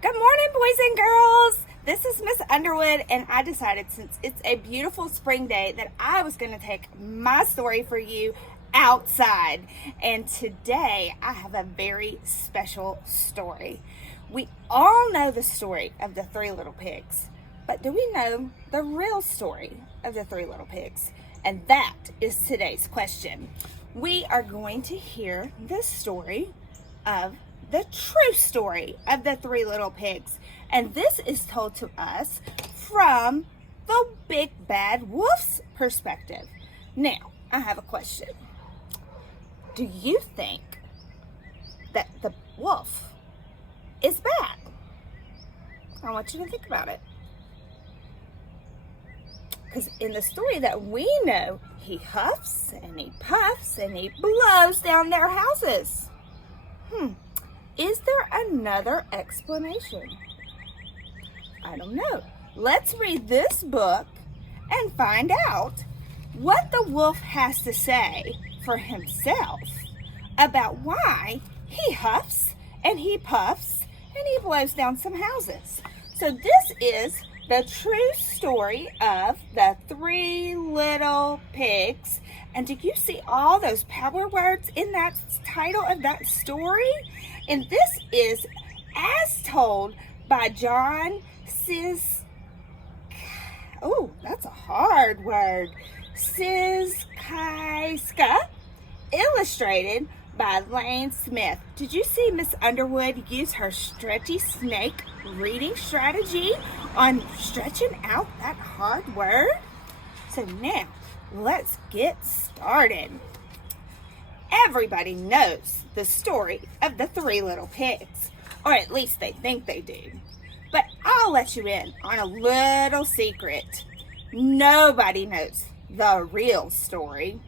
Good morning, boys and girls. This is Miss Underwood, and I decided since it's a beautiful spring day that I was going to take my story for you outside. And today I have a very special story. We all know the story of the three little pigs, but do we know the real story of the three little pigs? And that is today's question. We are going to hear the story of the true story of the three little pigs. And this is told to us from the big bad wolf's perspective. Now, I have a question. Do you think that the wolf is bad? I want you to think about it. Because in the story that we know, he huffs and he puffs and he blows down their houses. Is there another explanation? I don't know. Let's read this book and find out what the wolf has to say for himself about why he huffs and he puffs and he blows down some houses. So this is the true story of the three little pigs. And do you see all those power words in that title of that story? And this is as told by John that's a hard word. Scieszka, illustrated by Lane Smith. Did you see Miss Underwood use her stretchy snake reading strategy on stretching out that hard word? So now, let's get started. Everybody knows the story of the three little pigs, or at least they think they do. But I'll let you in on a little secret. Nobody knows the real story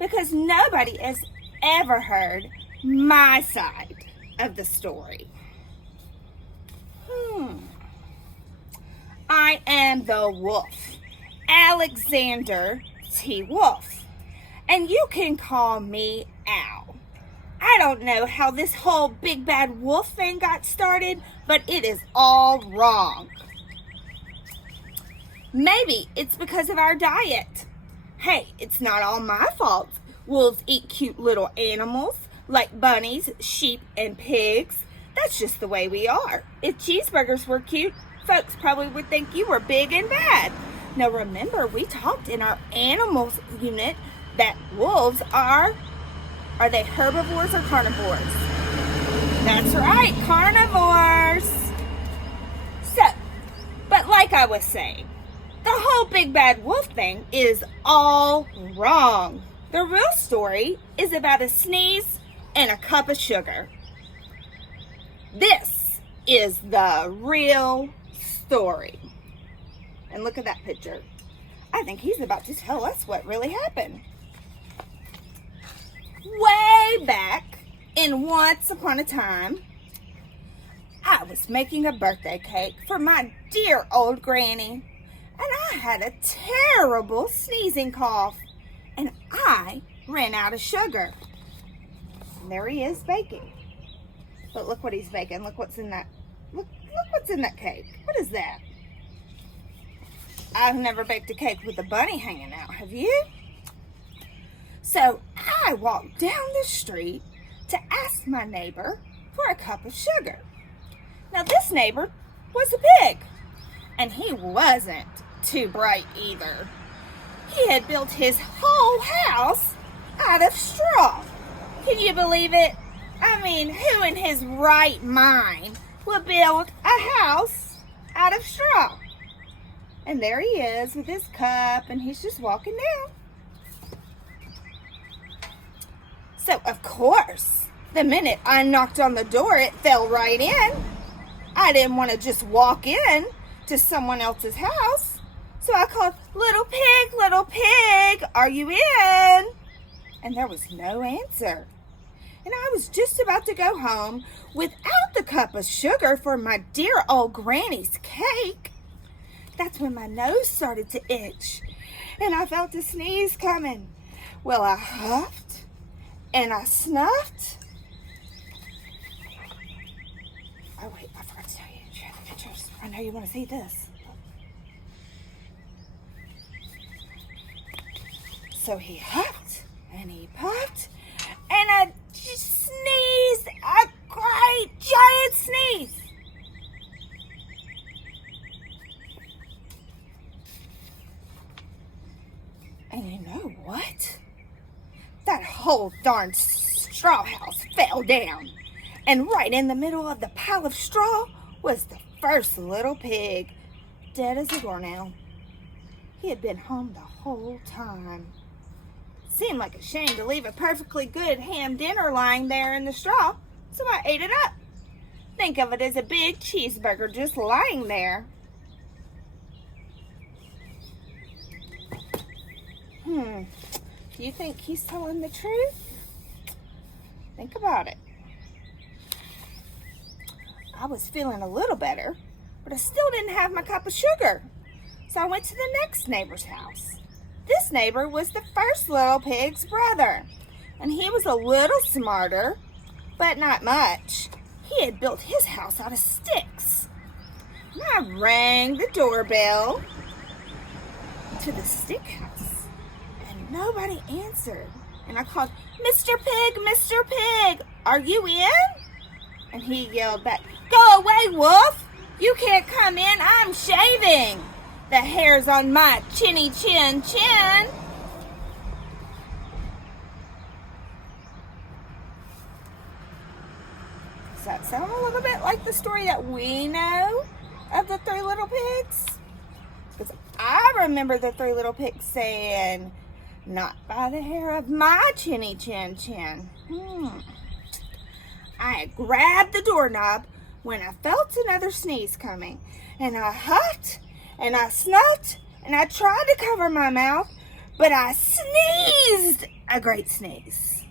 because nobody has ever heard my side of the story. I am the wolf, Alexander T. Wolf, and you can call me Al. I don't know how this whole big bad wolf thing got started, but it is all wrong. Maybe it's because of our diet. Hey, it's not all my fault. Wolves eat cute little animals like bunnies, sheep, and pigs. That's just the way we are. If cheeseburgers were cute, folks probably would think you were big and bad. Now remember, we talked in our animals unit that wolves are they herbivores or carnivores? That's right, carnivores. So, but like I was saying, the whole big bad wolf thing is all wrong. The real story is about a sneeze and a cup of sugar. This is the real story. And look at that picture. I think he's about to tell us what really happened. Way back in once upon a time, I was making a birthday cake for my dear old granny, and I had a terrible sneezing cough, and I ran out of sugar. And there he is baking. But look what he's baking. Look what's in that. Look what's in that cake. What is that? I've never baked a cake with a bunny hanging out. Have you? So I walked down the street to ask my neighbor for a cup of sugar. Now this neighbor was a pig, and he wasn't too bright either. He had built his whole house out of straw. Can you believe it? I mean, who in his right mind would build a house out of straw? And there he is with his cup, and he's just walking down. So, of course, the minute I knocked on the door, it fell right in. I didn't want to just walk in to someone else's house. So I called, little pig, are you in? And there was no answer. And I was just about to go home without the cup of sugar for my dear old granny's cake. That's when my nose started to itch, and I felt a sneeze coming. Well, I huffed, and I snuffed, Oh, wait, I forgot to tell you. Share the pictures. I know you want to see this. So he huffed and he puffed and I just sneezed, a great giant sneeze. And you know what? That whole darn straw house fell down. And right in the middle of the pile of straw was the first little pig, dead as a doornail. He had been home the whole time. Seemed like a shame to leave a perfectly good ham dinner lying there in the straw, so I ate it up. Think of it as a big cheeseburger just lying there. Do you think he's telling the truth? Think about it. I was feeling a little better, but I still didn't have my cup of sugar. So I went to the next neighbor's house. This neighbor was the first little pig's brother, and he was a little smarter, but not much. He had built his house out of sticks. And I rang the doorbell to the stick house, and nobody answered. And I called, "Mr. Pig, Mr. Pig, are you in?" And he yelled back, "Go away, Wolf! You can't come in, I'm shaving. The hair's on my chinny chin chin." Does that sound a little bit like the story that we know of the three little pigs? Because I remember the three little pigs saying, "Not by the hair of my chinny chin chin." I grabbed the doorknob when I felt another sneeze coming, and I huffed and I snuffed and I tried to cover my mouth, but I sneezed a great sneeze.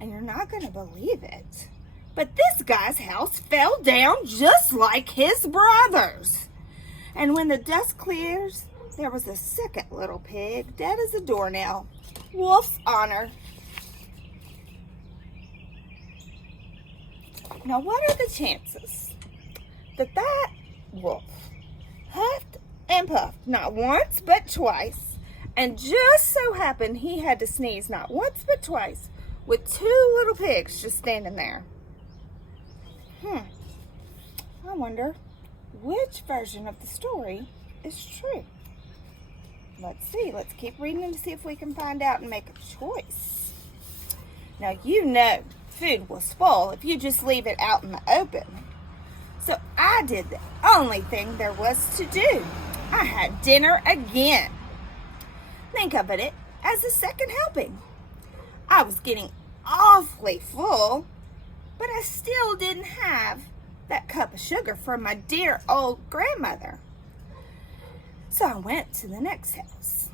And you're not going to believe it, but this guy's house fell down just like his brother's. And when the dust clears, there was a second little pig, dead as a doornail. Wolf's honor. Now, what are the chances that that wolf huffed and puffed not once but twice, and just so happened he had to sneeze not once but twice with two little pigs just standing there? I wonder which version of the story is true. Let's see. Let's keep reading to see if we can find out and make a choice. Now, you know food will spoil if you just leave it out in the open. So I did the only thing there was to do. I had dinner again. Think of it as a second helping. I was getting awfully full, but I still didn't have that cup of sugar from my dear old grandmother. So I went to the next house,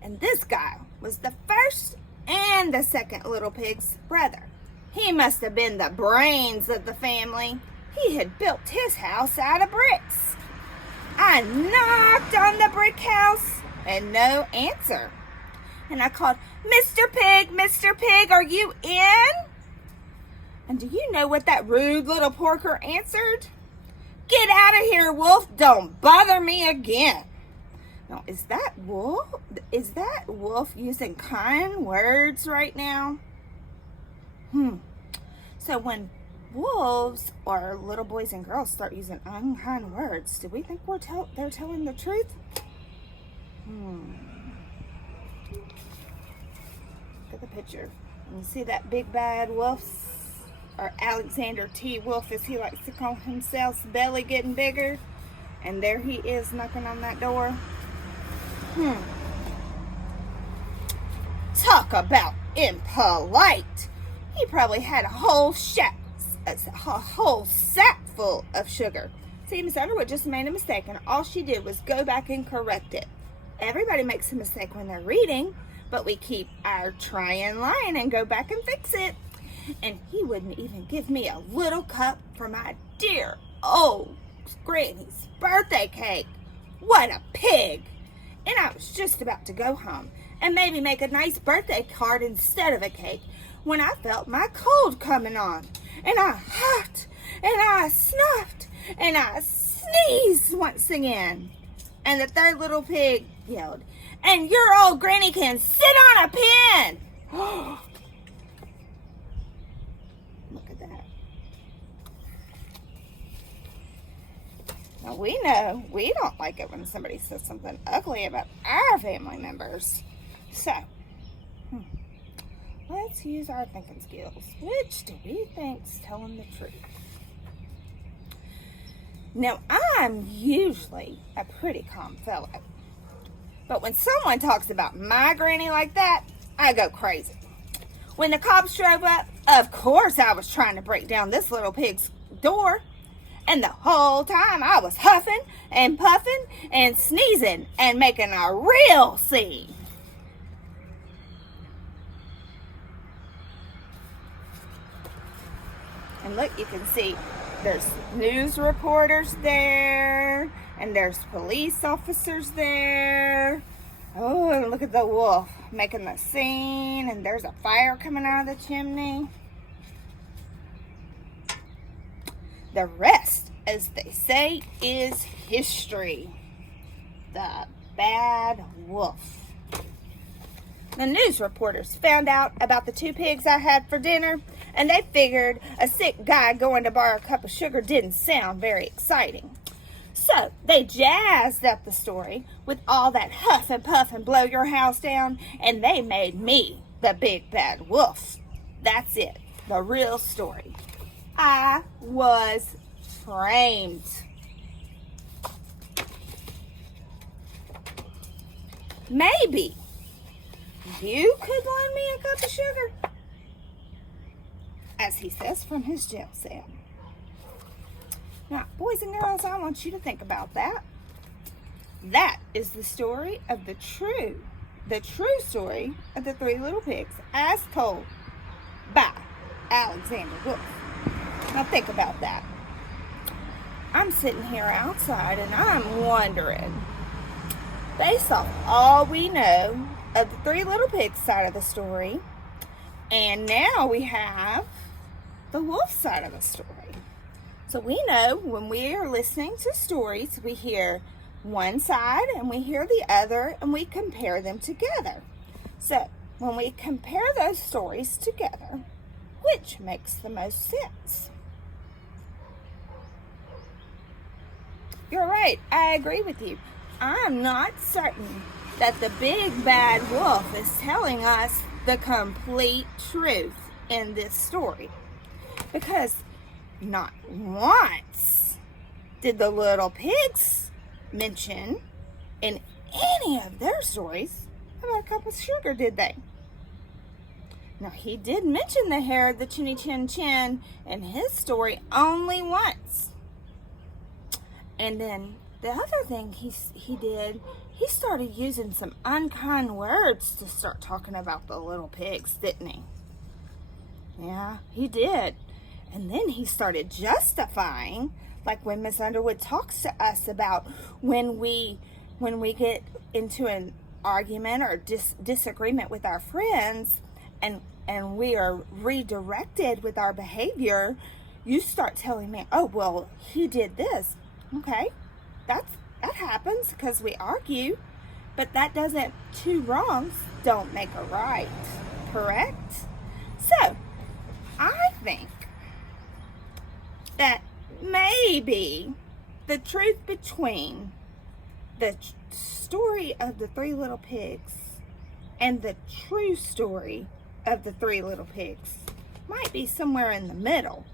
and this guy was the first and the second little pig's brother. He must have been the brains of the family. He had built his house out of bricks. I knocked on the brick house and no answer. And I called, "Mr. Pig, are you in?" And do you know what that rude little porker answered? "Get out of here, Wolf. Don't bother me again." Now, is that Wolf using kind words right now? So when wolves or little boys and girls start using unkind words, do we think they're telling the truth? Look at the picture. And you see that big bad wolf, or Alexander T. Wolf, as he likes to call himself, belly getting bigger, and there he is knocking on that door. Talk about impolite. He probably had a whole sack full of sugar. See, Miss Underwood just made a mistake, and all she did was go back and correct it. Everybody makes a mistake when they're reading, but we keep our trying line and go back and fix it. And he wouldn't even give me a little cup for my dear old granny's birthday cake. What a pig! And I was just about to go home and maybe make a nice birthday card instead of a cake when I felt my cold coming on. And I huffed and I snuffed, and I sneezed once again. And the third little pig yelled, and your old granny can sit on a pin. Look at that. Now we know we don't like it when somebody says something ugly about our family members. So, let's use our thinking skills. Which do we think's telling the truth? Now, I'm usually a pretty calm fellow. But when someone talks about my granny like that, I go crazy. When the cops drove up, of course I was trying to break down this little pig's door. And the whole time I was huffing and puffing and sneezing and making a real scene. And look, you can see there's news reporters there, and there's police officers there. Oh, and look at the wolf making the scene, and there's a fire coming out of the chimney. The rest, as they say, is history. The bad wolf. The news reporters found out about the 2 pigs I had for dinner, and they figured a sick guy going to borrow a cup of sugar didn't sound very exciting. So they jazzed up the story with all that huff and puff and blow your house down, and they made me the big bad wolf. That's it, the real story. I was framed. Maybe you could loan me a cup of sugar, as he says from his jail cell. Now, boys and girls, I want you to think about that. That is the story of the true story of the 3 little pigs, as told by Alexander Wolf. Now think about that. I'm sitting here outside and I'm wondering, based off all we know of the 3 little pigs side of the story, and now we have the wolf side of the story. So we know when we are listening to stories, we hear one side and we hear the other, and we compare them together. So when we compare those stories together, which makes the most sense? You're right, I agree with you. I'm not certain that the big bad wolf is telling us the complete truth in this story, because not once did the little pigs mention in any of their stories about a cup of sugar, did they? Now, he did mention the hair of the chinny chin chin in his story only once. And then the other thing he did, he started using some unkind words to start talking about the little pigs, didn't he? Yeah, he did. And then he started justifying, like when Miss Underwood talks to us about when we get into an argument or disagreement with our friends, and we are redirected with our behavior, you start telling me, oh, well, he did this. Okay, that happens because we argue, but that doesn't, 2 wrongs don't make a right, correct? So, I think that maybe the truth between the story of the 3 little pigs and the true story of the 3 little pigs might be somewhere in the middle,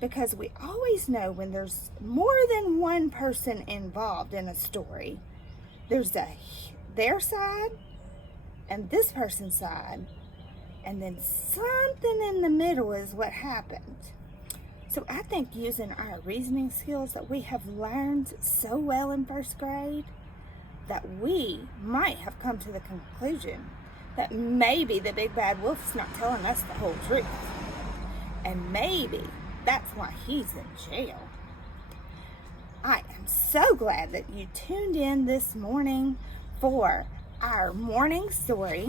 because we always know when there's more than one person involved in a story, there's their side and this person's side, and then something in the middle is what happened. So I think using our reasoning skills that we have learned so well in 1st grade, that we might have come to the conclusion that maybe the big bad wolf's not telling us the whole truth. And maybe that's why he's in jail. I am so glad that you tuned in this morning for our morning story.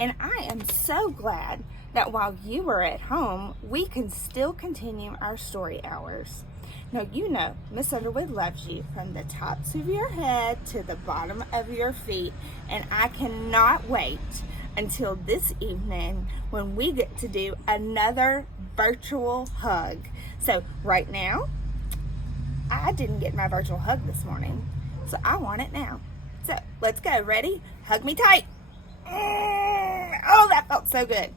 And I am so glad that while you are at home, we can still continue our story hours. Now, you know Miss Underwood loves you from the tops of your head to the bottom of your feet, and I cannot wait until this evening when we get to do another virtual hug. So right now, I didn't get my virtual hug this morning, so I want it now. So let's go. Ready? Hug me tight. Oh, that felt so good.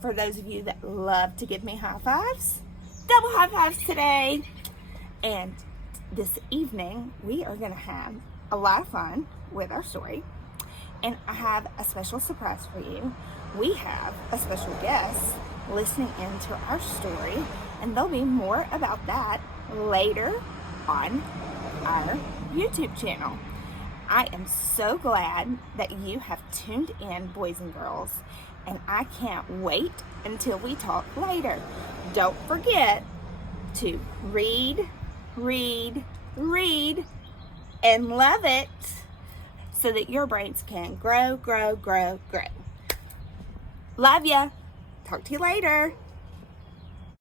For those of you that love to give me high fives, double high fives today. And this evening, we are going to have a lot of fun with our story. And I have a special surprise for you. We have a special guest listening into our story, and there'll be more about that later on our YouTube channel. I am so glad that you have tuned in, boys and girls, and I can't wait until we talk later. Don't forget to read, and love it so that your brains can grow. Love ya. Talk to you later.